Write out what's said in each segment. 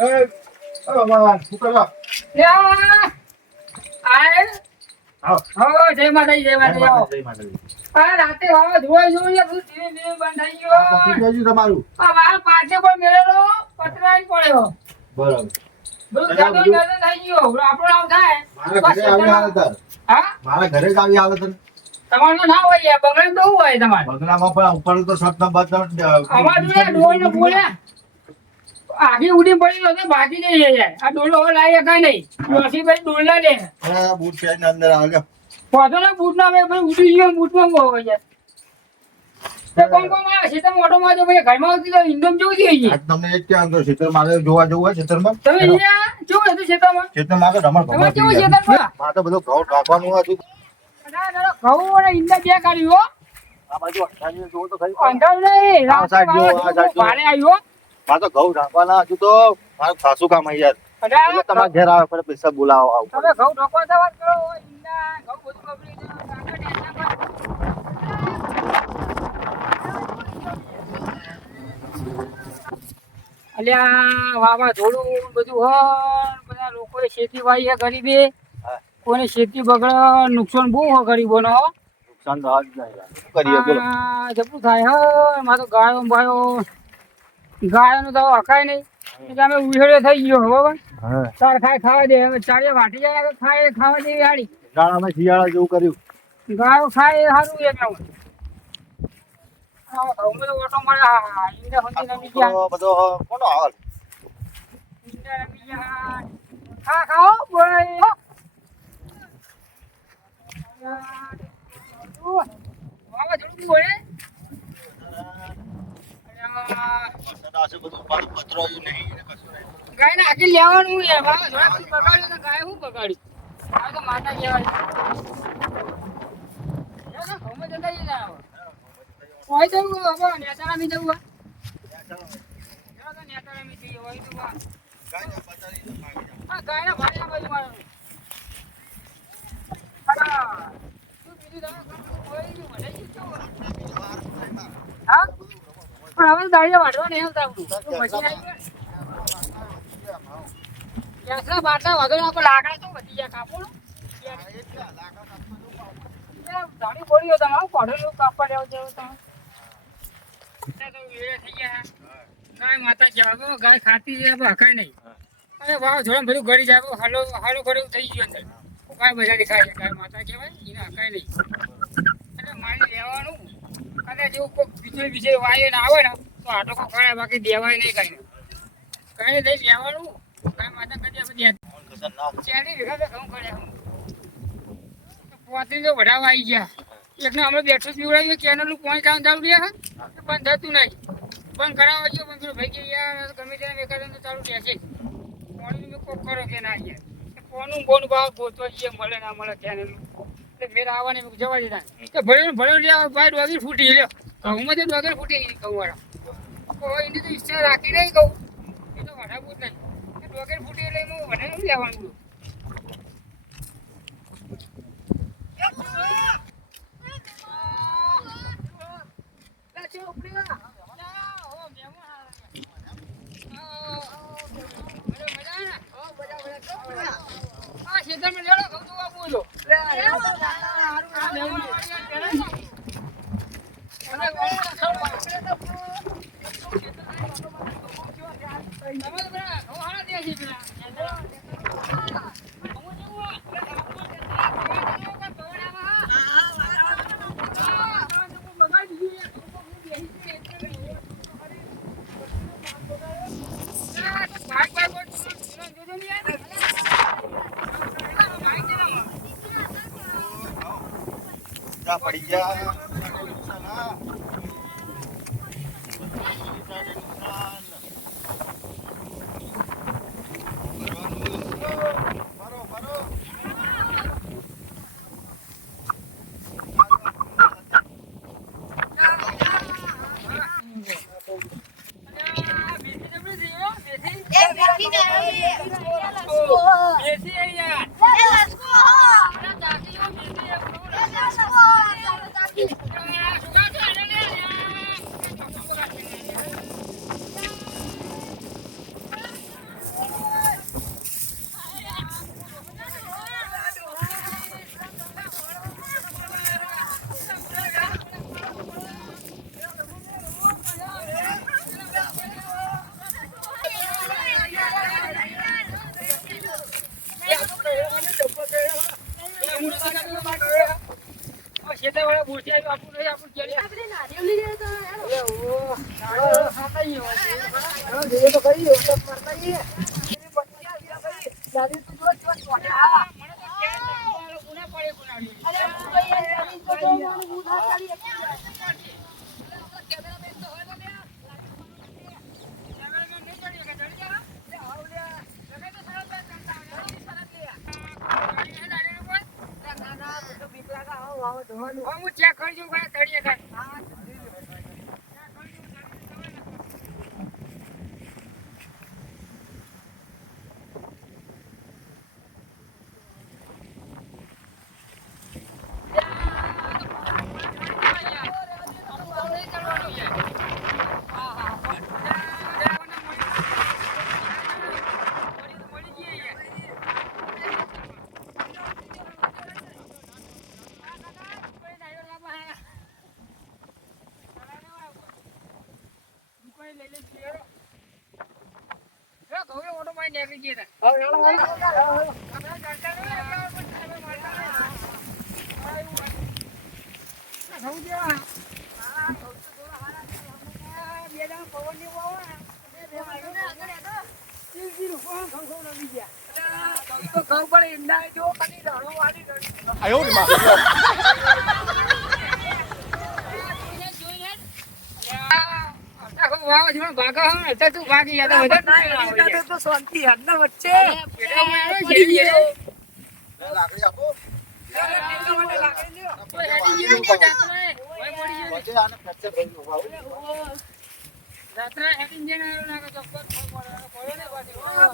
બાબા શું કરવા? જય માતાજી જય માતાજી. રાતે વાવા ધોઈ બધું ધીરે બંધ થઈ ગયો. તમારું મારા પાછે પણ મેળેલો પતરાઈ પડ્યો. બરાબર. બધું જાતો થઈ ગયો. આપણો આમ થાય મારા ઘરે જ આવી હાલત. તમારું ના હોય યાર, બગડે તો હોય તમારે. બગલામાં પણ ઉપર તો સટનો અમાર જોડે ડોલ ને બોલ્યા આખી ઉડી પડી તો બાકી નહીં યાર. આ ડોલો હવે લાવી શકાય નહીં. જોશીભાઈ ડોલ ના દે. બૂટ પહેરીને અંદર આવ્યો. પોતો ના બૂટ ના ભાઈ ઉડી ગયો બૂટ માં બહુ યાર. તો કોણ કોણ આવે છે તમે ઓટો માં જો ભાઈ ઘરમાં આવતી તો ઇન્કમ જોઈ જઈએ. આજ તમને એક ક્યાં તો ક્ષેત્ર મારે જોવા જવું હોય ક્ષેત્રમાં. તમે અહીંયા કેવું હતું ક્ષેત્રમાં? ક્ષેત્રમાં તો રમણ તમે કેવું ક્ષેત્રમાં? મારે તો બધું ઘઉં ઢાંકવાનું હતું. ઘઉં અને ઈંડા બે કાઢ્યું. આ બાજુ અઠાણી જોવો તો ખરી. અંધાર નહીં આ સાઈડ જો, આ સાઈડ જો. ભારે આવ્યો. મારે તો ઘઉં ઢાંકવાના હજુ તો મારું ખાસું કામ આવી યાર. એટલે તમારા ઘેર આવે પણ પૈસા બોલાવો આવું. તમે ઘઉં ઢોકવા વાત કરો ઈંડા ઘઉં બધું બગડી અલ્યા વાવાઝોડું બધું હોય બધા લોકોએ ખેતી વાવી ગરીબી કોઈને ખેતી બગડે નુકસાન બહુ હોય ગરીબોનો. નુકસાન તો આજ નહીં યાર. શું કરીએ બોલો. જબરું થાય હે. મારે તો ગાયો ગાયોનું તો હકાય નહીં એટલે અમે ઉછેડે થઈ ગયો બરોબર. ચાર ખાવા દે હવે ચારે વાટી જાય ખાવા દેવી હાડી. ઉનાળામાં શિયાળા જેવું કર્યું. ગાયો ખાય એ સારું એક નંબર. ઓટો મળે બધો કોનો હાલ. ખાઓ બોલે વાવાઝોડું બોલે ગાય ને આખી લેવાનું વાવાઝોડા બગાડ્યું તો ગાય શું બગાડ્યું? આ તો માતા કહેવાય. જતા જઈને હોય જવું હવે નેતાળામી જવું નેતાળામી જઈએ હોય તો ગાયના ભાઈ બાજુ મારવાનું. હા પણ હવે દાળિયા વાટવા નહીં આવતા મશીન આવી બાટલા વધુ ના લાકડા તો વધી ગયા કાપો દાડી બોલ્યો તમે પડેલું કાપવા લેવું જેવું તમે થઈ ગયા. ગાય માતા જવાબ ગાય ખાતી હકાય નહીં. અરે વાહ જોડે બધું ગળી જાય હાલો હાલો કરે થઈ ગયું અંદર. ગાય બધાની ખાય ગાય માતા કહેવાય એને હકાય નહીં. એટલે મારી લેવાનું કદાચ જેવું કોઈ બીજે વાય ને આવે ને તો આટો કો ખરાય બાકી દેવાય નહીં કાંઈ નહીં લેવાનું. ગાય માતા કદી બધી ચાલી ભેગા ઘઉં કર્યા પોતરી તો વઢાવા આવી ગયા. એકને અમે બેઠું પીવડાવીએ કેનલું પોઈન્ટ કામ ચાલુ રહે બંધ થતું નહીં. બંધ કરાવવા ગયો પણ પેલો ભાઈ કે યાર ગમે ત્યાં એકાદ ચાલુ રહેશે. પાણીનું મેં કોક કરો કે ના યાર કોનું બોનું ભાવ ગોતવા જઈએ મળે ના મળે કેનલું એટલે મેરા આવવાની જવા દેતા કે ભળ્યો ભાઈ ડોગી ફૂટી લ્યો ઘઉંમાં તો ડોગર ફૂટી ઘઉંવાળા એની તો ઈચ્છા રાખી નહીં કહું એ તો વઢાવવું જ નહીં. ડોગર ફૂટી એટલે એમાં વધારે લેવાનું. પડી ગયા. વાળા બોલશે આપણું નહીં આપણું કેરી આપણે નારિયેળ લઈ જઈએ તો હેડો. ખાતા જઈએ હા, જઈએ તો ખરી, વરસાદ મારતા આવીએ. એની બત્તી આવી ગયા ભાઈ. નારિયેળ તો જો, જો, ચોટે. હા. મને તો કેરી નાખવાનો ગુના પડે ગુનાડી અરે હું ભાઈ યાર ચાલીસ તો તો મને હું ના ચાલી શકું. કેમેરામેન તો હોય તો લ્યા કેમેરામેન નહીં ચડી કે ચડી જા આવ લ્યા લગે તો સરસ બે કરતા આવે સરસ લ્યા ના, ના, તો બીક લાગે. આવો, આવો, ધોવાનું. હું ચેક કરજો ભાઈ તળીએ કાંઈ હા, હવે હેડો, હેડો, હેડો. તો ઘર પર ઈંડા જો કદી દાણો વાળી ગઈ. 哎呦我的妈！ તો શાંતિ હાથના વચ્ચે. લાકડી આપો. વચ્ચે આને ફ્રેક્ચર થઈ ગયું ભાવ.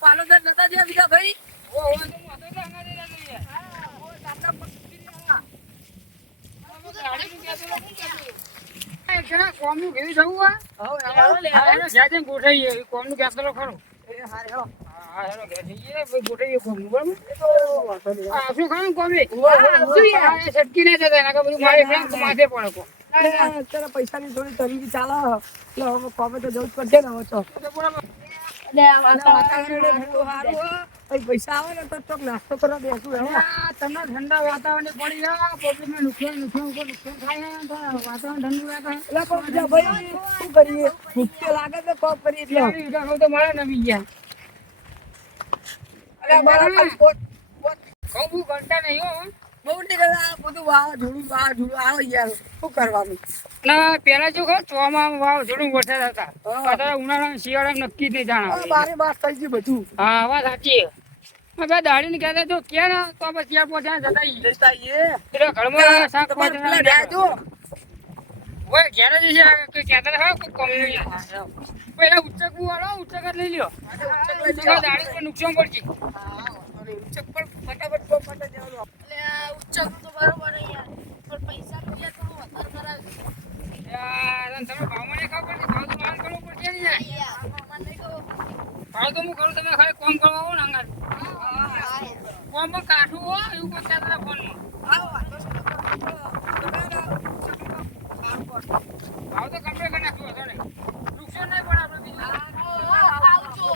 પાલોદર નતા જ્યાં બીજા ભાઈ. કોમનું કેવી થવું હોય ગોઠવીએ કોમનું કહેતો ખરો હા હેલો ઘેર જઈએ ગોઠવીએ કોમનું બરાબર શું ખાવાનું કોમી છટકી નહીં જતા એના બધું મારે માથે પડે કો અત્યારે પૈસાની થોડી તંગી ચાલે એટલે હવે કોમે તો જવું જ પડશે ને હવે તો. એટલે આ વાતાવરણ ઠંડુ સારું હો. પછી પૈસા આવે ને તો ચોક નાસ્તો કરવા બેસું હવે. તમને ઠંડા વાતાવરણ પડી જાય પબ્લિકને નુકસાન થાય વાતાવરણ ઠંડુ રહેતા એટલે પણ બીજા ભાઈ શું કરીએ? ભૂખ તો લાગે તો કોક કરીએ એટલે. તો મારે નવી ગયા અરે મારા ખાલી પોત- બહુ ઘંટા નહીં હો બહુ નીકળે આ બધું વાવાઝોડું આવે યાર. શું કરવાનું? ના પેલા જો ખબર ચોમામાં વાવાઝોડું વરસાદ હતા અત્યારે ઉનાળામાં શિયાળામાં નક્કી જ નહીં જાણે બારે માસ થઈ ગયું બધું. હા વાત સાચી બે દાડીને કહેતા જો કે ને તો પછી ત્યાં પહોંચ્યા જતા ઈ. જતા આઈએ. એટલે ઘરમાં શાક તમારે પેલા રહ્યા જો. હોય ઘેર જ છે કે કહેતા હા કોઈ કંપની પેલા ઉચ્ચકવું વાળો ઉચ્ચક જ લઈ લ્યો દાડી પર નુકસાન પડશે અરે ઉચ્ચક પણ ફટાફટ કોમ માટે જવાનું. એટલે આ ઉચ્ચક તો બરોબર છે યાર પણ પૈસા તો યાર થોડું વધારે કરાવે. યાર તમે ભાવમાં નહીં ખબર પડતી ભાવ તો માન કરવું પડશે ને યાર યાર મામા નહીં કહું. ભાવ તો હું કરું તમે ખાલી કોમ કરવા આવો ને અંગાર કોમમાં કાઠું હો એવું કોઈ કહેતા ફોનમાં ભાવ તો કમ્પ્લેટ કરી નાખ્યું હતો ને નુકસાન નહીં પડે આપણે બીજું આવજો.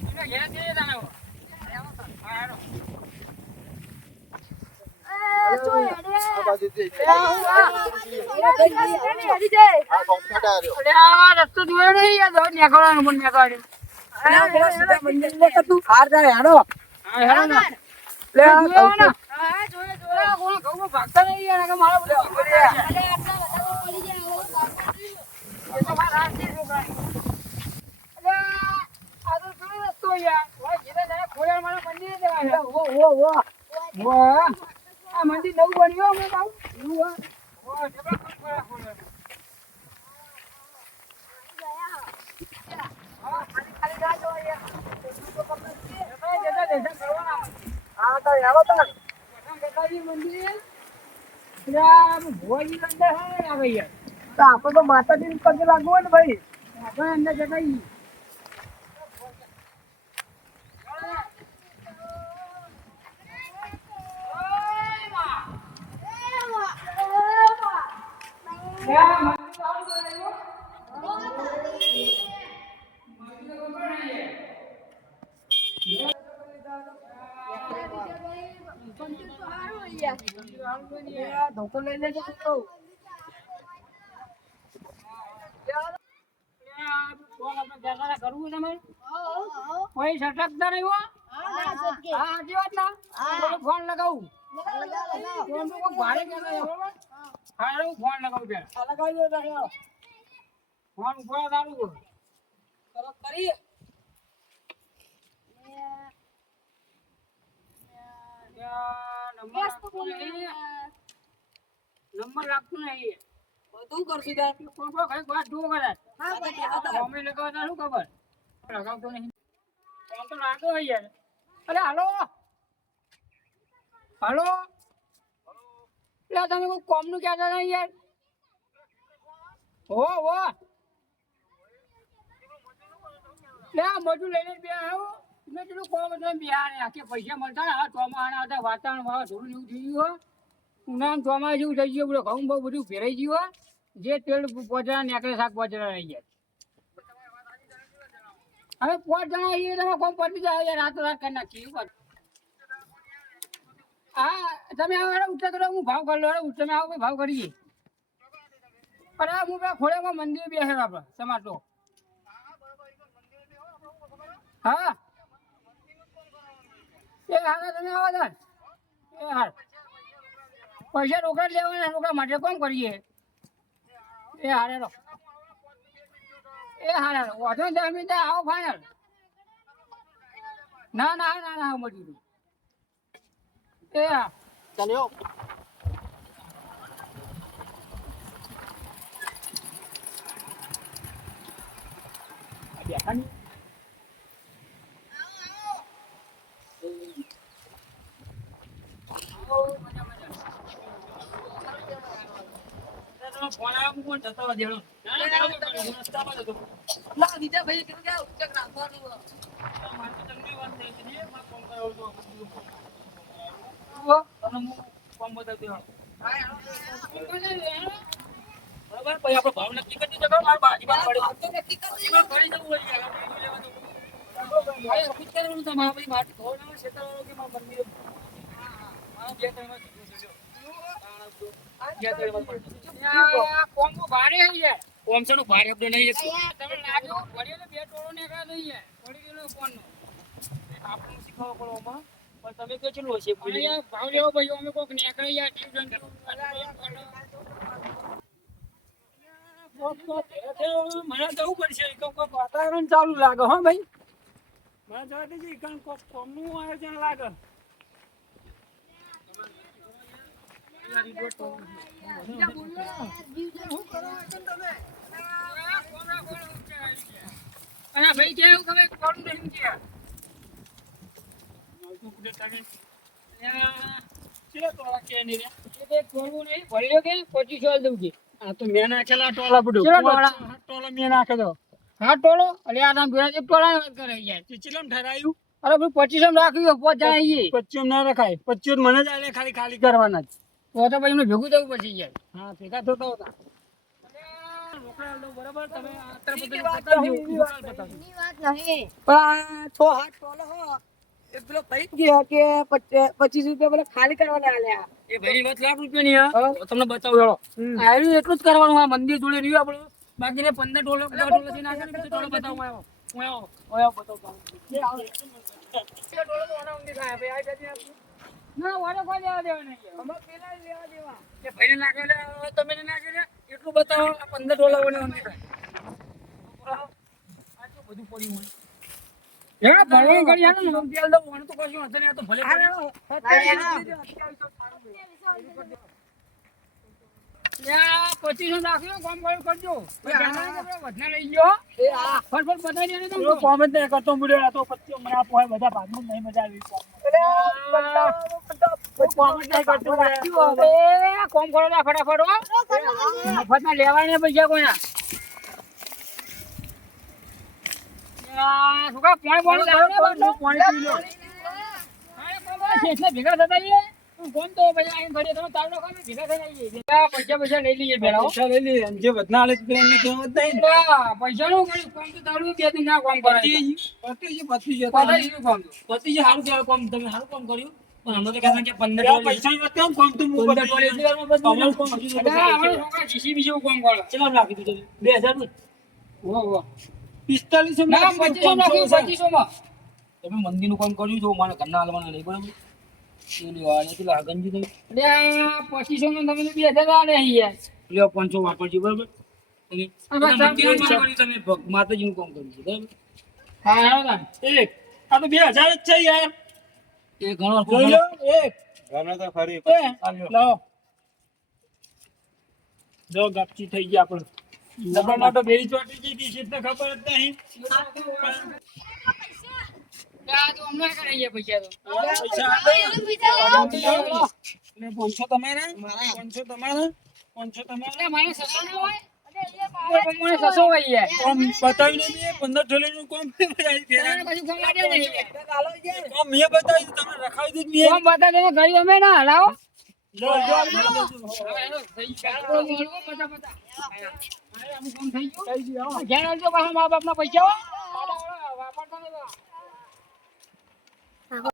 તમને ઘેર જઈએ તાણે હા હેરો આ બાજુથી હરી જાય. આ કોમ્પ્યુટર આવ્યો. અરે આ રસ્તો જોયો નહીં યાર દોડ નીકળવાનું પણ નીકળ્યું સીધા મંદિર ને તું હાર જાય હેડો. હા હેરો ને લે આ જોયો ને હા જોયે જોયે. અરે કોણ ઘઉંમાં ભાગતા નહીં યાર કે મારા બધા અરે આટલા બધા તો પડી જાય હવે કાઢવું. એ તો મારા હાથથી છોકરા અરે આ તો જોયો રસ્તો યાર ભાઈ જીને જાય ખોડિયાર મારા મંદિરે જવાય વાહ આ મંદિર નવું બન્યું અમે બાઉ એવું વાહ જબરા કોણ ખોડિયાર ખોડિયાર હા તો હેડો તાર. તો આપણે તો માતાજીને પગે લાગવું હોય ને ભાઈ. મંદિર તો સારું આ ધોકો લઈ લેજો છોકરો. કરવું તમારે આવો. કોઈ સટકતા નહીં હો. હા, સટકે. હા સાચી વાત ના હા. ફોન લગાવું લગાવો. ફોન તો કોઈ ભારે કહેતા નહીં, બરોબર હા હું ફોન લગાવું પેલા આ લગાવી દો તારે. ફોન ઉપર ચાલુ કરો તરત કરી. નંબર લાગતું નહીં બધું કરશું તાર. કોણ કોણ કઈ વાત જુઓ કદાચ હા, બરાબર. અમે લગાવતા શું ખબર લગાવતો નહીં ફોન તો લાગે હોય યાર અરે હાલો હાલો એટલે તમે કોઈ કોમનું કહેતા નહીં યાર હો લે આ મજૂર લઈને બે આવ્યો મેં કીધું કોમ એટલે બિહાર આખી પૈસા મળતા ને આ ચોમાના હતા વાતાવરણ વાવાઝોડું જેવું થઈ ગયું ઉનાળામાં ચોમાસા જેવું થઈ ગયું બધું ઘઉં બહુ બધું ફેરાઈ ગયું જે તેલ પોચરા નેકળે શાક પોચરા રહી ગયા હવે 5 જણા આવીએ તમે કોમ પતી જાય યાર રાતો રાત કરી નાખીએ એવું કર હા તમે આવો ઉઠે કરો હું ભાવ કરી લો તમે આવો ભાવ કરીએ અરે હું પેલા ખોળામાં મંદિર બેસે આપણે સમાટો હા એ હારા તમે આવો તાર એ હાર પૈસા રોકડા લેવાના રોકડા માટે કોણ કરીએ એ હારે રો એ હારે રો વાંધો નહીં તમે ત્યાં આવો ફાઇનલ ના મજૂરી એ હા ચાલ્યો બેઠા નહીં ફોન આવ્યો કોણ જતો દેડો રસ્તામાં જતો ના બીજા ભાઈ કીધું કે ઉચ્ચક રાખવાનું. મારે તમને વાત થઈ હતી ને મારે ફોન કર્યો હતો તમને હું ફોન બતાવતી હા બરાબર પછી આપણે ભાવ નક્કી કરી દીધો મારે બાજીમાં પડે તો નક્કી કરી એમાં ફરી જવું હોય યાર લેવાનું કરવાનું તમારે પછી મારે ધોવાનું ક્ષેત્રવાળો કે મારા મંદિરે હા બે ત્રણ કોમ્બો ભારે આવી જાય કોમસોનું ભારે આપણે નહીં તમે લાજો વળી બે ટોળો નીકળ્યા નહીં યાર વળી ગયેલો ફોનનો આપણને શીખવો પડો આમાં પણ તમે કયો ચેલું હશે ભાવ લેવો ભાઈ અમે કોઈક નીકળે યાર મને જવું પડશે કોઈક વાતાવરણ ચાલુ લાગે હો ભાઈ મને જવા દેજે કોઈક કોમનું આયોજન લાગે ભાઈ કેવું ખબર કોણ નહીં કે હા તો મેં નાખેલા ટોલા બધું ટોલો મેં નાખે દો હા ટોલો અરે આ તમે એક ટોલા વાત કરે યાર ચીચલમ ઠરાયું અરે ભાઈ 25 રાખ્યું 5 જણા આવીએ 25 ના રખાય 25 મને જ આલે ખાલી ખાલી કરવાના જ તો પછી એમને ભેગું થવું પડશે યાર હા ભેગા થતા હતા રોકડા લો બરાબર તમે એની વાત નહીં. પણ આ 6 હાથ ટોલો હો એ પેલો ભાઈ ગયા કે 25 રૂપિયા પેલા ખાલી કરવાના આલ્યા. એ ભાઈ 20 લાખ રૂપિયા ની તમને બતાવું હેડો આયરું એટલું જ કરવાનું આ મંદિર જોડે રહ્યું આપણું બાકી ને 15 ટોલો ટોલો થી નાખે ને બીજો ટોલો બતાવું આવ્યો બતાવું ટોલો તો ઓના ઊંધી થાય ભાઈ આ જતી ના વારે કોઈ લેવા દેવા નહીં અમે પેલા લેવા દેવા. એ ભાઈને નાખે લે તમે ને નાખે લે એટલું બતાવો આ 15 ટોલા ઓને ઊંધી થાય આ શું બધું પડ્યું હોય એના ભરવાનું કરી આને ને તેલ દઉં મને તો કશું હશે ને આ તો ભલે પડે. યા 25 નાખ્યો કામ કર્યું કરજો વધના લઈ ગયો એ આ ફટફટ બતાવી દે તો કોમ જ નહીં કરતો મુડ્યો આ તો 25 મને આ પોય બધા ભાગમાં નહીં મજા આવી કોમ જ નહીં કરતો. એ કોમ કરો લા ફટાફટ હો મફતમાં લેવાના પૈસા કોઈના યા સુકા પાણી પી લો ભેગા થતા આવીએ કોણ તો ભાઈ આઈને ઘરે તમે તાવડો ખાને ભેગા થઈને આવીએ પૈસા લઈ લઈએ પેલા પૈસા લઈ લઈએ જે વધના આલે તો એમને કેમ જ નહીં પૈસા નું કર્યું કોમ તો તાવડું બે દિન ના કામ કરે પતિ છે કોમ પતિ છે સારું કેવું કામ તમે સારું કામ કર્યું પણ અમે તો કહેતા કે 15 પૈસા નથી આમ કોમ તો હું 15 ટોલે એટલી વારમાં બધું અમારું કોમ હજુ તો અરે અમારો છોકરા જીસીબી જેવું કામ કરે. ચેલા નાખી દીધું 2000 નું વાહ, વાહ. 45 ના, નાખી 2500 નાખ્યું, 2500 માં. તમે મંદિરનું કામ કર્યું તો મારા ઘરના હાલવાના નહીં બરાબર એની વાત નથી લાગંજી થઈ અરે આ 2500 માં તમે તો 2000 આલે અહીં યાર. લ્યો 500 વાપરજો બરાબર તમે બસ, મંદિરનું કામ ચાલ. કર્યું તમે માતાજીનું કામ કર્યું છે બરાબર હા, હેડો તાન. એક આ તો 2000 જ છે યાર એ ઘણો જોઈ લો એક ગમે તો ખરી લાવો જો ગપચી થઈ ગયા આપણે ડબલ માં તો બેરી ચોટી ગઈ હતી એટલે ખબર જ નહીં આ તો હમણાં કરાઈએ પૈસા તો. પૈસા એને બીજા લો. ને 500 તમારા 500 તમારા 500 તમારા અરે મારે 600 ના હોય? અરે એ મને 600 હોય યાર. કોમ બતાવી દે 15 ઠેલીનું કોમ બતાવી દે તમને કશું કામ લાગે નહીં યાર. કોમ મેં બતાવી દીધું તમે રખાવી દીધું કોમ બતા દેને ગઈ અમે ના હલાવો. લો જો હવે હેડો, થઈ ગયું. બતા, બતા. હવે આનું કામ થઈ ગયું. ઘેર આવજો પાછા મા બાપના પૈસા હો. વાપરતા નહીં.